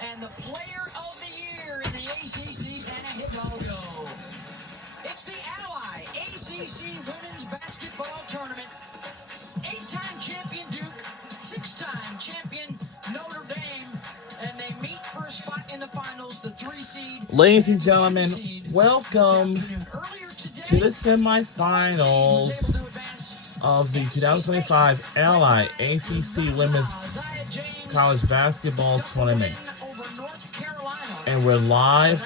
And the player of the year in the ACC, Anna Hidalgo. It's the Ally ACC Women's Basketball Tournament. 8-time champion Duke, 6-time champion Notre Dame, and they meet for a spot in the finals, the 3 seed. Ladies and gentlemen, welcome to the semifinals of the 2025 Ally ACC Women's College Basketball Tournament. And we're live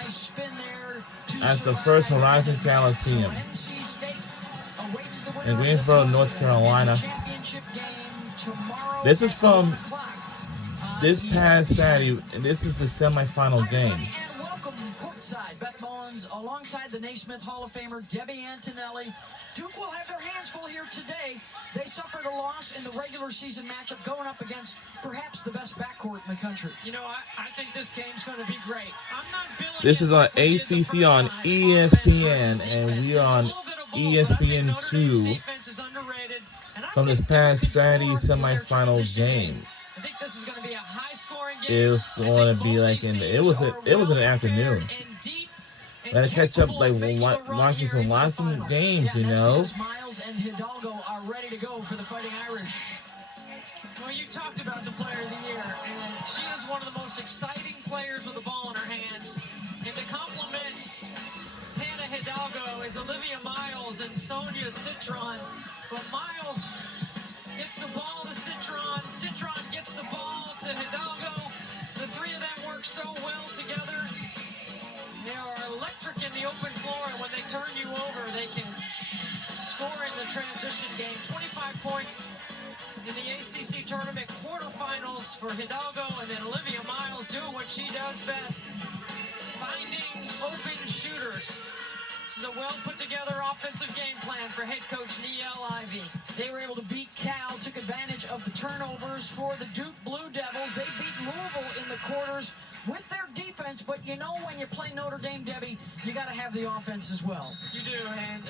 at the First Horizon Coliseum in Greensboro, North Carolina. This is from this past Saturday, and this is the semifinal game. Alongside the Naismith Hall of Famer Debbie Antonelli, Duke will have their hands full here today. They suffered a loss in the regular season matchup going up against perhaps the best backcourt in the country. You know, I think this game's going to be great. I'm not billing this is on ACC on ESPN, and we are on ESPN2 from this past Saturday semifinal game. I think this is going to be a high-scoring game. It was going to be like it was an afternoon. Gotta catch up, like watching lots of games, you know. Miles and Hidalgo are ready to go for the Fighting Irish. Well, you talked about the player of the year, and she is one of the most exciting players with the ball in her hands. And to compliment Hannah Hidalgo is Olivia Miles and Sonia Citron. But Miles gets the ball to Citron. Citron gets the ball to Hidalgo. The three of them work so well together. They are electric in the open floor, and when they turn you over, they can score in the transition game. 25 points in the ACC tournament quarterfinals for Hidalgo, and then Olivia Miles doing what she does best, finding open shooters. This is a well-put-together offensive game plan for head coach Ally Ivy. They were able to beat Cal, took advantage of the turnovers for the Duke Blue Devils. They beat Louisville in the quarters with their defense, but you know when you play Notre Dame, Debbie, you got to have the offense as well. You do, and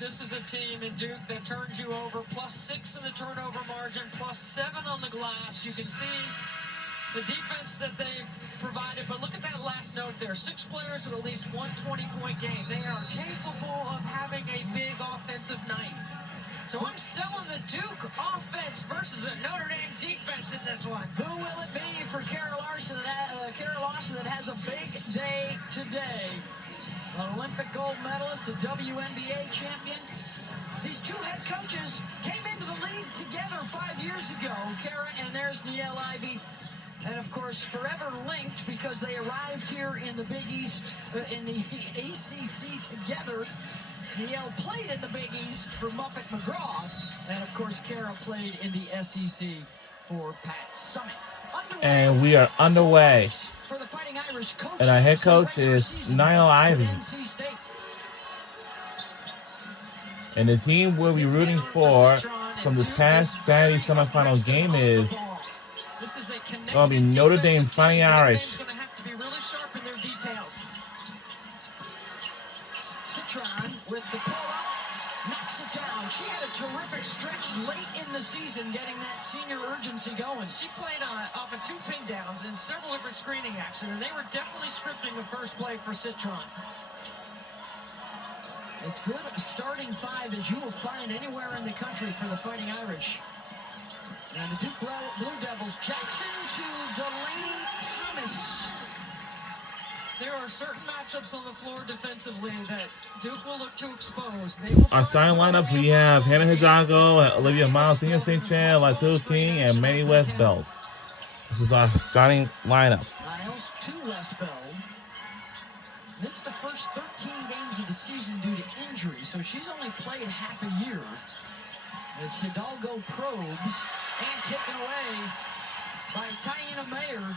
this is a team in Duke that turns you over, +6 in the turnover margin, +7 on the glass. You can see the defense that they've provided, but look at that last note there. 6 players with at least one 20-point game. They are capable of having a big offensive night. So I'm selling the Duke offense versus a Notre Dame defense in this one. Who will it be for Kara Larson that has a big day today? An Olympic gold medalist, a WNBA champion. These two head coaches came into the league together 5 years ago. Kara and there's Ally Ivy. And, of course, forever linked because they arrived here in the Big East, in the ACC together. Niele played in the Big East for Muffet McGraw. And, of course, Kara played in the SEC for Pat Summitt. And we are underway. For the Fighting Irish coach, and our head coach is Ally Ivy. And the team we'll be rooting for from this past Saturday semifinal game is going to be Notre Dame Fighting Irish. Going to have to be really sharp in their details. Citron with the pull-up, knocks it down. She had a terrific stretch late in the season getting that senior urgency going. She played off of 2 pin downs and several different screening action, and they were definitely scripting the first play for Citron. It's good a starting 5 as you will find anywhere in the country for the Fighting Irish. And the Duke Blue Devils, Jackson to Delaney Thomas. There are certain matchups on the floor defensively that Duke will look to expose. Our starting lineups, we have Hannah Hidalgo, Olivia Miles, Tina St. Chan, Latul King, and Manny West Belt. This is our starting lineup. Miles to West Belt. Missed the first 13 games of the season due to injury, so she's only played half a year. As Hidalgo probes and taken away by Taina Mayer,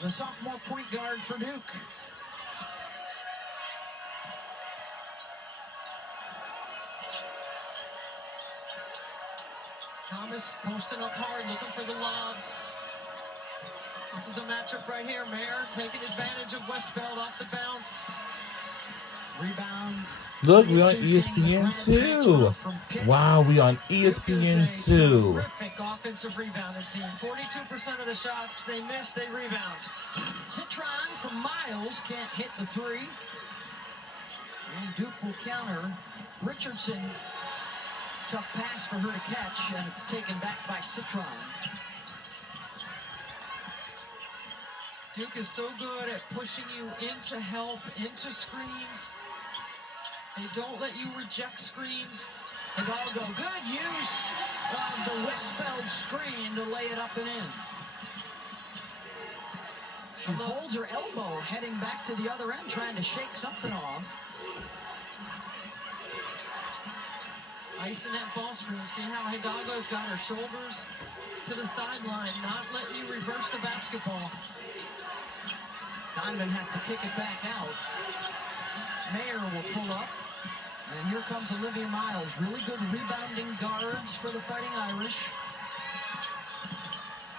the sophomore point guard for Duke. Thomas posting up hard, looking for the lob. This is a matchup right here. Mayer taking advantage of Westbeld off the bounce. Rebound Look, we on ESPN 2. Wow, we on ESPN 2. Terrific offensive rebounding team. 42% of the shots they miss, they rebound. Citron from Miles can't hit the three. And Duke will counter. Richardson, tough pass for her to catch, and it's taken back by Citron. Duke is so good at pushing you into help, into screens. They don't let you reject screens. Hidalgo, good use of the Westfeld screen to lay it up and in. She holds her elbow heading back to the other end, trying to shake something off. Icing that ball screen. See how Hidalgo's got her shoulders to the sideline, not letting you reverse the basketball. Donovan has to kick it back out. Mayer will pull up. And here comes Olivia Miles. Really good rebounding guards for the Fighting Irish.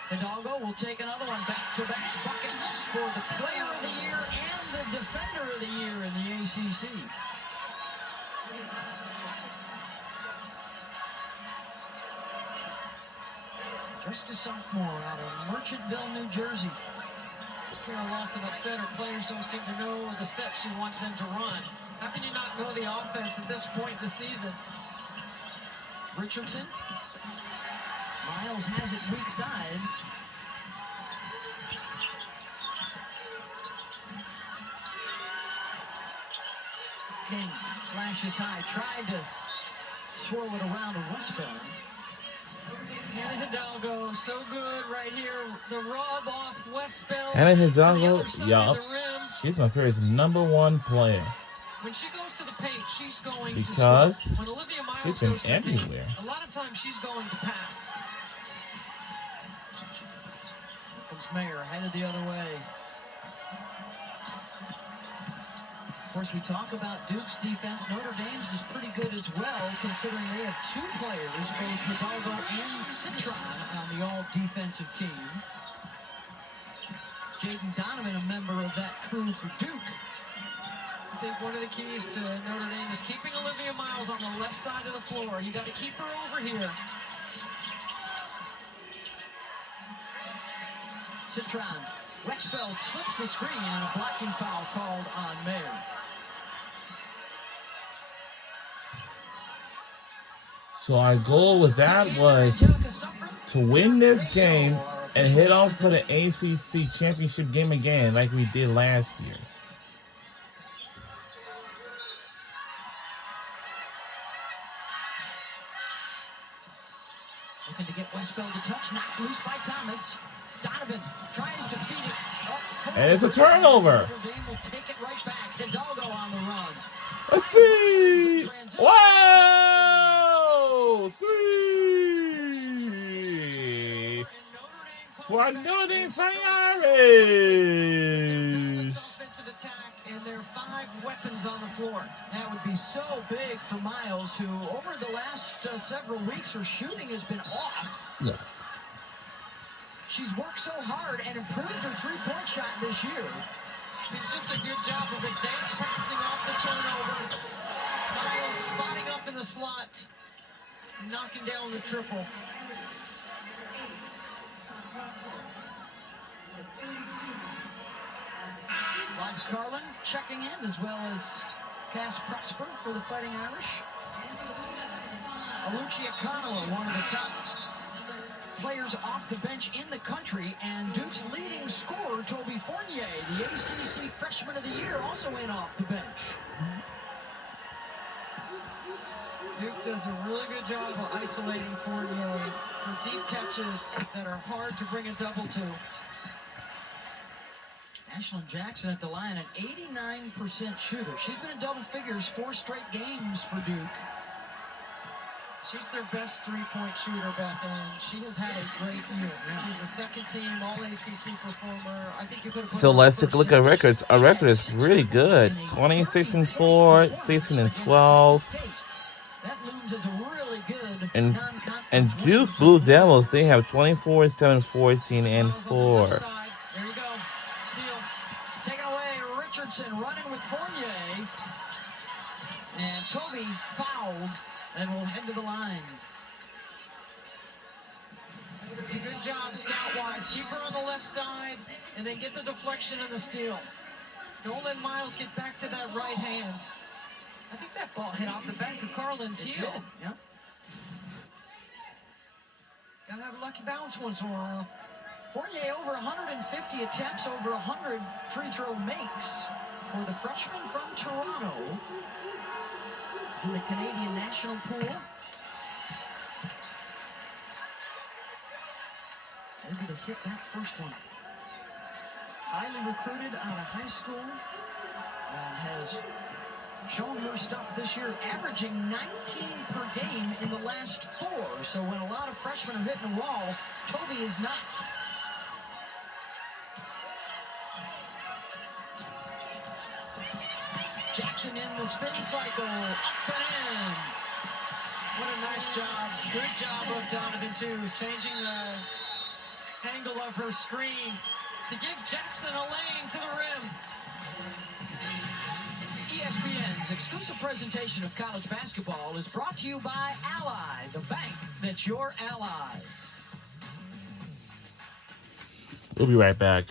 Hidalgo will take another one. Back-to-back buckets for the Player of the Year and the Defender of the Year in the ACC. Just a sophomore out of Merchantville, New Jersey. Carol Lawson upset her players don't seem to know the set she wants them to run. How can you not know the offense at this point in the season? Richardson. Miles has it weak side. King flashes high, tried to swirl it around a Westbound. Hannah Hidalgo, so good right here. The rub off Westbell. Hannah Hidalgo, yup. She's my favorite #1 player. When she goes to the paint, she's going because to score. When Olivia Miles she's been goes to the everywhere. paint, a lot of times she's going to pass. Here comes Mayer, headed the other way. Of course, we talk about Duke's defense. Notre Dame's is pretty good as well, considering they have two players, both Hidalgo and Citron, on the all-defensive team. Jaden Donovan, a member of that crew for Duke. I think one of the keys to Notre Dame is keeping Olivia Miles on the left side of the floor. You got to keep her over here. Citron. Westbeld slips the screen and a blocking foul called on Mayer. So our goal with that was to win this game and head off for the ACC championship game again like we did last year. Looking to get Westbeld to touch, knocked loose by Thomas. Donovan tries to feed it up forward. And it's a turnover. Notre Dame will take it right back. Hidalgo on the run. Let's see. Wow! See. For Notre Dame Fighting Irish. Offensive attack, and there are 5 weapons on the floor. That would be so big for Miles, who over the last several weeks, her shooting has been off. No. She's worked so hard and improved her three-point shot this year. It's just a good job of advanced passing off the turnover. Miles spotting up in the slot, knocking down the triple. Liza Carlin checking in, as well as Cass Prosper for the Fighting Irish. Alucia Canoa, one of the top players off the bench in the country, and Duke's leading scorer, Toby Fournier, the ACC Freshman of the Year, also in off the bench. Duke does a really good job of isolating Fournier for deep catches that are hard to bring a double to. Ashlyn Jackson at the line, an 89% shooter. She's been in double figures 4 straight games for Duke. She's their best three-point shooter, Beth, and she has had a great year. She's a second-team All-ACC performer. I think you could have put So her let's on take a look first at team. records. Our record is really good. 26-4, 16-12. That looms as a really good And non-conference Duke win. Blue Devils, they have 24, 7, 14, and Miles on the 4. left side. There you go. Steal. Taken away, Richardson running with Fournier. And Toby fouled and will head to the line. It's a good job scout-wise. Keep her on the left side and then get the deflection and the steal. Don't let Miles get back to that right hand. I think that ball hit off the back of Carlin's heel. Did, yeah. Gotta have a lucky bounce once in a while. Fournier over 150 attempts, over 100 free throw makes for the freshman from Toronto. He's in the Canadian national pool. Able to hit that first one. Highly recruited out of high school and has shown her stuff this year, averaging 19 per game in the last 4. So when a lot of freshmen are hitting the wall, Toby is not. Jackson in the spin cycle, up and in. What a nice job. Good job of Donovan, too, changing the angle of her screen to give Jackson a lane to the rim. ESPN's exclusive presentation of college basketball is brought to you by Ally, the bank that's your ally. We'll be right back.